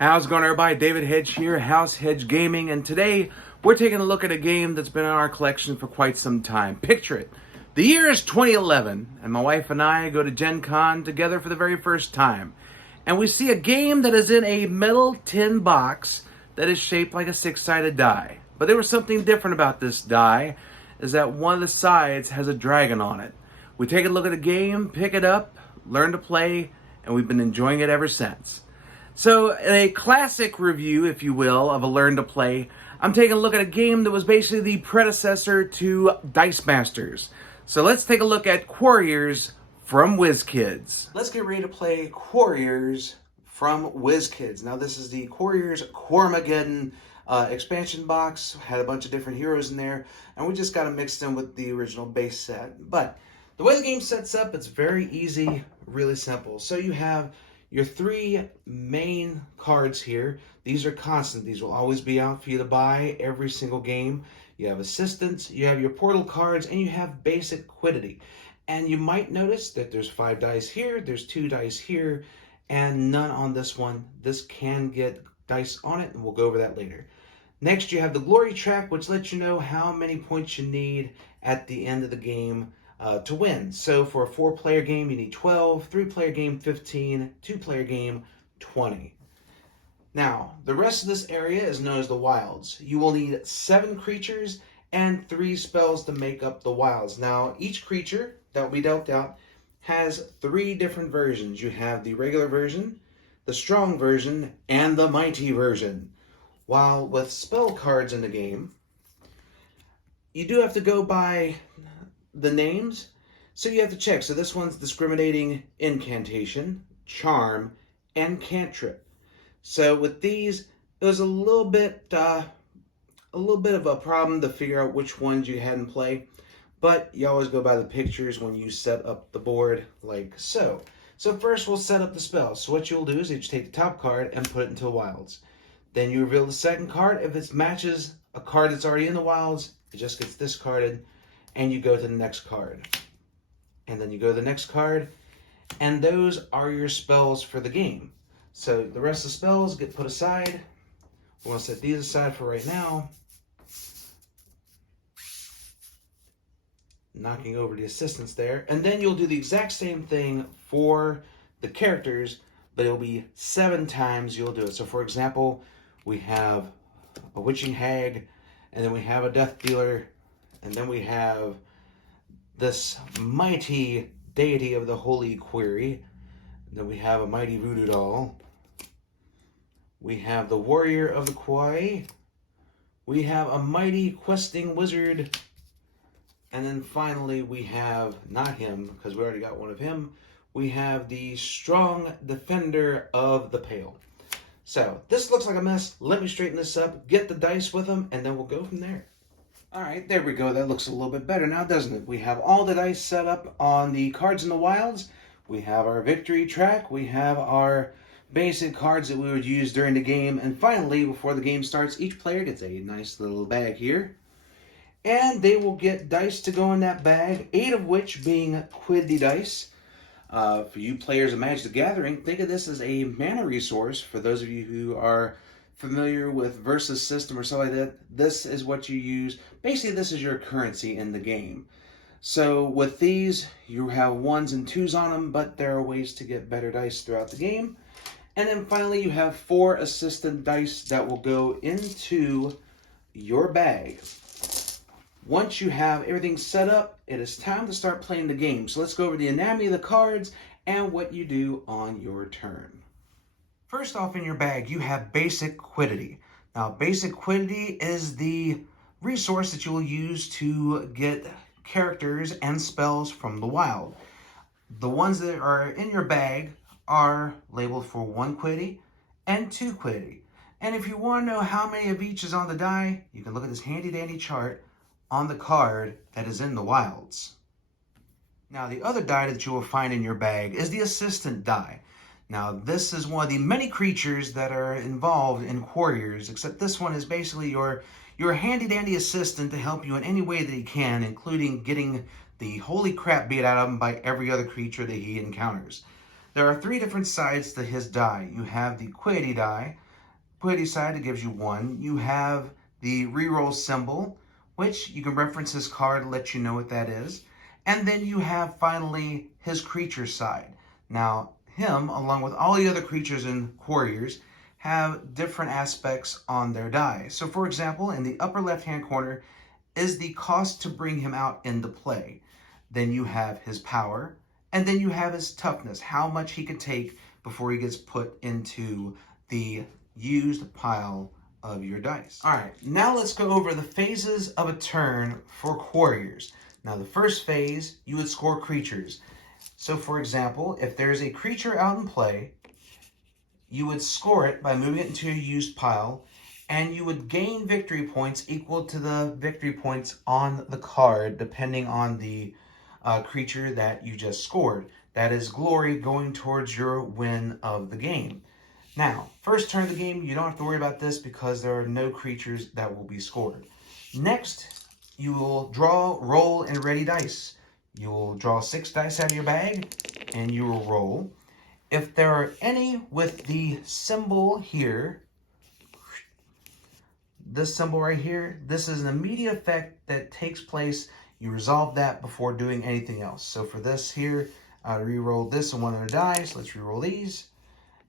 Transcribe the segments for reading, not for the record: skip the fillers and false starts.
How's it going, everybody? David Hedge here, House Hedge Gaming, and today we're taking a look at a game that's been in our collection for quite some time. Picture it. The year is 2011, and my wife and I go to Gen Con together for the very first time. And we see a game that is in a metal tin box that is shaped like a six-sided die. But there was something different about this die, is that one of the sides has a dragon on it. We take a look at the game, pick it up, learn to play, and we've been enjoying it ever since. So, in a classic review, if you will, of a Learn to Play, I'm taking a look at a game that was basically the predecessor to DiceMasters. So let's take a look at Quarriors from WizKids. Let's get ready to play Quarriors from WizKids. Now, this is the Quarriors Quarmageddon expansion box. Had a bunch of different heroes in there, and we just got them mixed in with the original base set. But the way the game sets up, it's very easy, really simple. So you have your three main cards here. These are constant. These will always be out for you to buy every single game. You have assistants, you have your portal cards, and you have basic quiddity. And you might notice that there's 5 dice here, there's 2 dice here, and none on this one. This can get dice on it, and we'll go over that later. Next, you have the glory track, which lets you know how many points you need at the end of the game to win. So for a 4-player game, you need 12, 3-player game, 15, 2-player game, 20. Now, the rest of this area is known as the wilds. You will need 7 creatures and 3 spells to make up the wilds. Now, each creature that will be dealt out has 3 different versions. You have the regular version, the strong version, and the mighty version. While with spell cards in the game, you do have to go by the names, so you have to check. So this one's discriminating incantation, charm, and cantrip. So with these, it was a little bit of a problem to figure out which ones you had in play, but you always go by the pictures when you set up the board, like so. So first we'll set up the spell. So what you'll do is you just take the top card and put it into the wilds. Then you reveal the second card. If it matches a card that's already in the wilds, it just gets discarded, and you go to the next card. And then you go to the next card, and those are your spells for the game. So the rest of the spells get put aside. We're going to set these aside for right now. Knocking over the assistants there. And then you'll do the exact same thing for the characters, but it'll be 7 times you'll do it. So for example, we have a witching hag, and then we have a death dealer, and then we have this mighty deity of the holy quarry. Then we have a mighty voodoo doll. We have the warrior of the quarry. We have a mighty questing wizard. And then finally we have, not him, because we already got one of him, we have the strong defender of the pale. So this looks like a mess. Let me straighten this up, get the dice with them, and then we'll go from there. All right, there we go. That looks a little bit better now, doesn't it? We have all the dice set up on the cards in the wilds. We have our victory track. We have our basic cards that we would use during the game. And finally, before the game starts, each player gets a nice little bag here. And they will get dice to go in that bag, 8 of which being quiddity dice. For you players of Magic the Gathering, think of this as a mana resource. For those of you who are familiar with Versus system or something like that, this is what you use. Basically, this is your currency in the game. So with these, you have 1s and 2s on them, but there are ways to get better dice throughout the game. And then finally, you have 4 assistant dice that will go into your bag. Once you have everything set up, it is time to start playing the game. So let's go over the anatomy of the cards and what you do on your turn. First off, in your bag, you have basic quiddity. Now, basic quiddity is the resource that you will use to get characters and spells from the wild. The ones that are in your bag are labeled for 1 quiddity and 2 quiddity. And if you want to know how many of each is on the die, you can look at this handy dandy chart on the card that is in the wilds. Now, the other die that you will find in your bag is the assistant die. Now, this is one of the many creatures that are involved in Quarriors, except this one is basically your handy-dandy assistant to help you in any way that he can, including getting the holy crap beat out of him by every other creature that he encounters. There are 3 different sides to his die. You have the quiddity die, quiddity side, it gives you 1. You have the reroll symbol, which you can reference his card to let you know what that is. And then you have finally his creature side. Now, him, along with all the other creatures in Quarriors, have different aspects on their die. So for example, in the upper left-hand corner is the cost to bring him out into play. Then you have his power, and then you have his toughness, how much he can take before he gets put into the used pile of your dice. All right, now let's go over the phases of a turn for Quarriors. Now the first phase, you would score creatures. So for example, if there's a creature out in play, you would score it by moving it into your used pile, and you would gain victory points equal to the victory points on the card, depending on the creature that you just scored. That is glory going towards your win of the game. Now, first turn of the game, you don't have to worry about this because there are no creatures that will be scored. Next, you will draw, roll, and ready dice. You will draw 6 dice out of your bag, and you will roll. If there are any with the symbol here, this symbol right here, this is an immediate effect that takes place. You resolve that before doing anything else. So for this here, I re-roll this and 1 other dice. Let's re-roll these.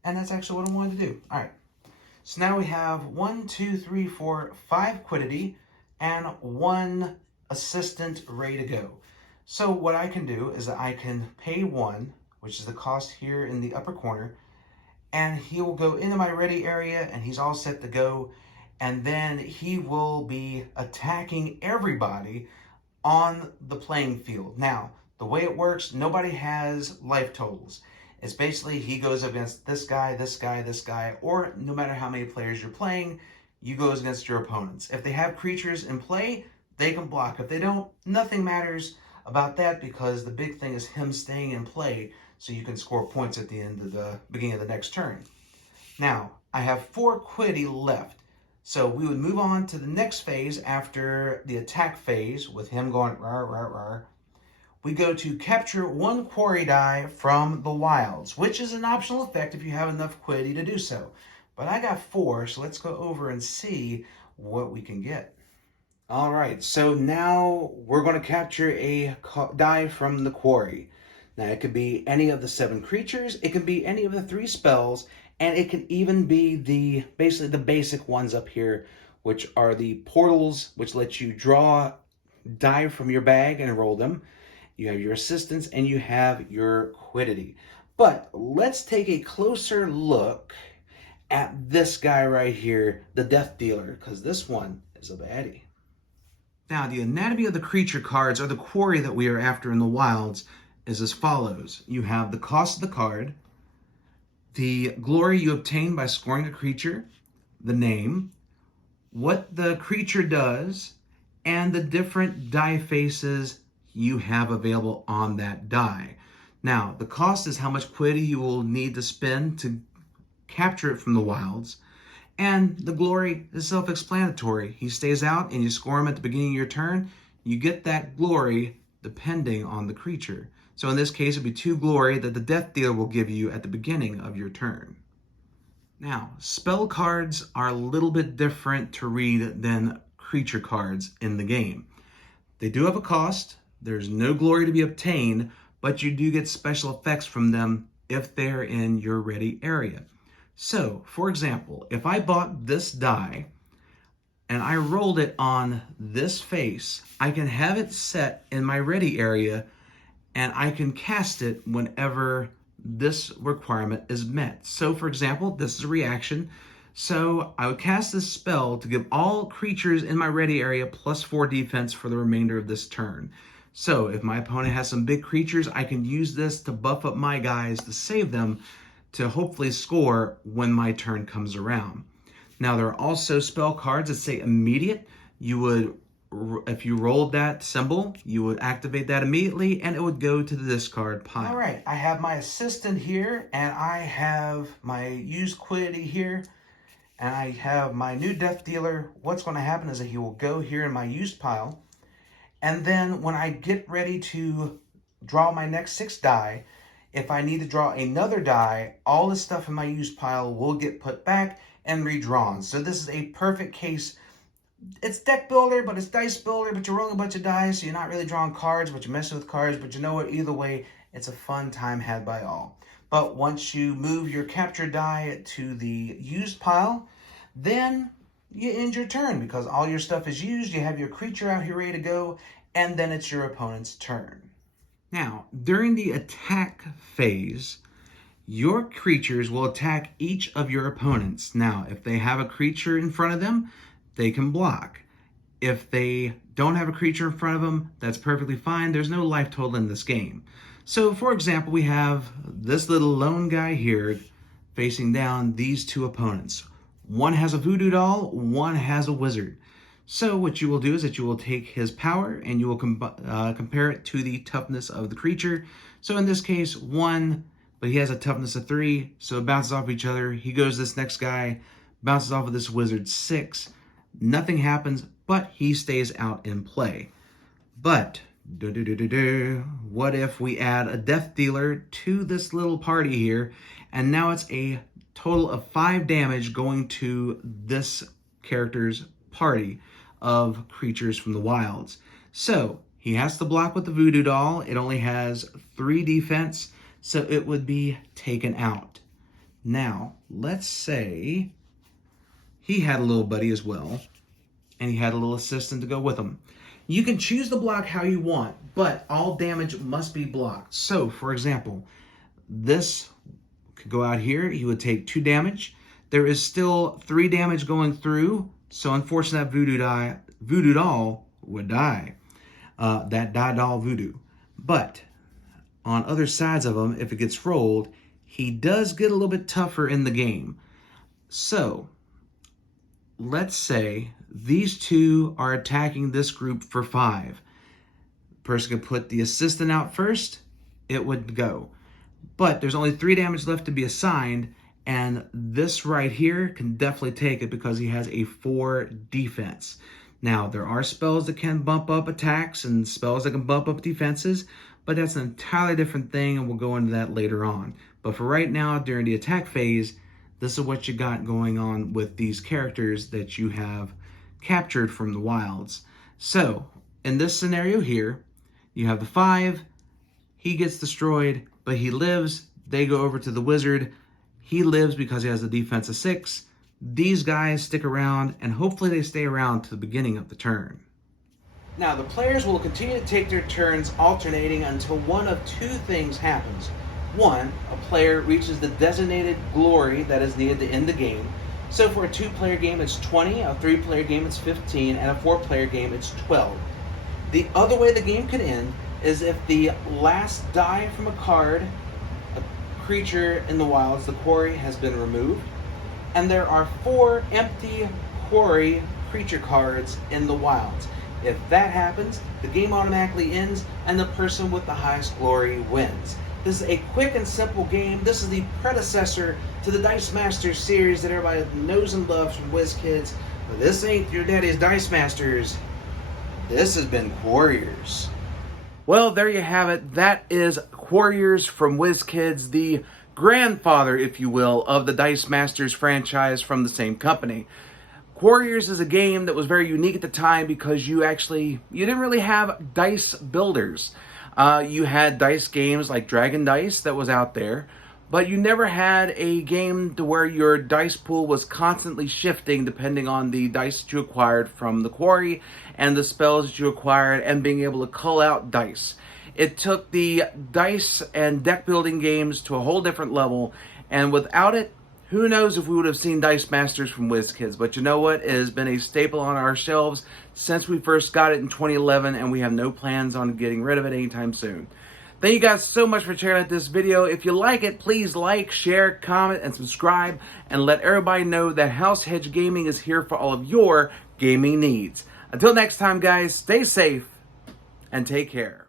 And that's actually what I wanted to do. All right. So now we have 1, 2, 3, 4, 5 quiddity and 1 assistant ready to go. So what I can do is that I can pay 1, which is the cost here in the upper corner, and he will go into my ready area and he's all set to go. And then he will be attacking everybody on the playing field. Now, the way it works, nobody has life totals. It's basically he goes against this guy, this guy, this guy, or no matter how many players you're playing, you go against your opponents. If they have creatures in play, they can block. If they don't, nothing matters about that because the big thing is him staying in play so you can score points at the end of the beginning of the next turn. Now, I have 4 quiddity left. So we would move on to the next phase after the attack phase with him going rawr, rawr, rawr. We go to capture 1 quarry die from the wilds, which is an optional effect if you have enough quiddity to do so. But I got 4, so let's go over and see what we can get. All right, so now we're going to capture a die from the quarry. Now it could be any of the 7 creatures, it can be any of the 3 spells, and it can even be basically the basic ones up here, which are the portals, which let you draw die from your bag and roll them. You have your assistants and you have your quiddity. But let's take a closer look at this guy right here, the Death Dealer, because this one is a baddie. Now, the anatomy of the creature cards, or the quarry that we are after in the wilds, is as follows. You have the cost of the card, the glory you obtain by scoring a creature, the name, what the creature does, and the different die faces you have available on that die. Now, the cost is how much quiddity you will need to spend to capture it from the wilds. And the glory is self-explanatory. He stays out and you score him at the beginning of your turn. You get that glory depending on the creature. So in this case, it would be 2 glory that the Death Dealer will give you at the beginning of your turn. Now, spell cards are a little bit different to read than creature cards in the game. They do have a cost. There's no glory to be obtained, but you do get special effects from them if they're in your ready area. So, for example, if I bought this die and I rolled it on this face, I can have it set in my ready area and I can cast it whenever this requirement is met. So, for example, this is a reaction. So I would cast this spell to give all creatures in my ready area +4 defense for the remainder of this turn. So if my opponent has some big creatures, I can use this to buff up my guys to save them to hopefully score when my turn comes around. Now there are also spell cards that say immediate. You would, if you rolled that symbol, you would activate that immediately and it would go to the discard pile. All right, I have my assistant here and I have my used quiddity here and I have my new Death Dealer. What's going to happen is that he will go here in my used pile. And then when I get ready to draw my next 6 die, If I need to draw another die, all the stuff in my used pile will get put back and redrawn. So this is a perfect case. It's deck builder, but it's dice builder, but you're rolling a bunch of dice, so you're not really drawing cards, but you're messing with cards. But you know what? Either way, it's a fun time had by all. But once you move your captured die to the used pile, then you end your turn because all your stuff is used. You have your creature out here ready to go, and then it's your opponent's turn. Now, during the attack phase, your creatures will attack each of your opponents. Now, if they have a creature in front of them, they can block. If they don't have a creature in front of them, that's perfectly fine. There's no life total in this game. So, for example, we have this little lone guy here facing down these two opponents. One has a voodoo doll, one has a wizard. So what you will do is that you will take his power and you will compare it to the toughness of the creature. So in this case, 1, but he has a toughness of 3, so it bounces off each other. He goes this next guy, bounces off of this wizard, 6. Nothing happens, but he stays out in play. But, what if we add a death dealer to this little party here, and now it's a total of 5 damage going to this character's party of creatures from the wilds. So he has to block with the voodoo doll. It only has 3 defense, so it would be taken out. Now, let's say he had a little buddy as well, and he had a little assistant to go with him. You can choose to block how you want, but all damage must be blocked. So, for example, this could go out here. He would take 2 damage. There is still 3 damage going through, so unfortunately that voodoo doll would die. That die doll voodoo. But on other sides of him, if it gets rolled, he does get a little bit tougher in the game. So let's say these two are attacking this group for 5. The person could put the assistant out first, it would go. But there's only 3 damage left to be assigned, and this right here can definitely take it because he has a 4 defense. Now, there are spells that can bump up attacks and spells that can bump up defenses, but that's an entirely different thing, and we'll go into that later on. But for right now, during the attack phase, this is what you got going on with these characters that you have captured from the wilds. So, in this scenario here, you have the 5, he gets destroyed, but he lives. They go over to the wizard. He lives because he has a defense of 6. These guys stick around, and hopefully they stay around to the beginning of the turn. Now, the players will continue to take their turns alternating until one of 2 things happens. 1, a player reaches the designated glory that is needed to end the game. So for a 2-player game, it's 20, a 3-player game, it's 15, and a 4-player game, it's 12. The other way the game could end is if the last die from a card, a creature in the wilds, the quarry, has been removed, and there are 4 empty quarry creature cards in the wilds. If that happens, the game automatically ends and the person with the highest glory wins. This is a quick and simple game. This is the predecessor to the DiceMasters series that everybody knows and loves from WizKids. But this ain't your daddy's DiceMasters. This has been Quarriors. Well, there you have it. That is Quarriors from WizKids, the grandfather, if you will, of the DiceMasters franchise from the same company. Quarriors is a game that was very unique at the time because you didn't really have dice builders. You had dice games like Dragon Dice that was out there, but you never had a game to where your dice pool was constantly shifting depending on the dice that you acquired from the quarry and the spells that you acquired and being able to cull out dice. It took the dice and deck building games to a whole different level, and without it, who knows if we would have seen DiceMasters from WizKids. But you know what? It has been a staple on our shelves since we first got it in 2011, and we have no plans on getting rid of it anytime soon. Thank you guys so much for checking out this video. If you like it, please like, share, comment, and subscribe, and let everybody know that House Hedge Gaming is here for all of your gaming needs. Until next time, guys, stay safe and take care.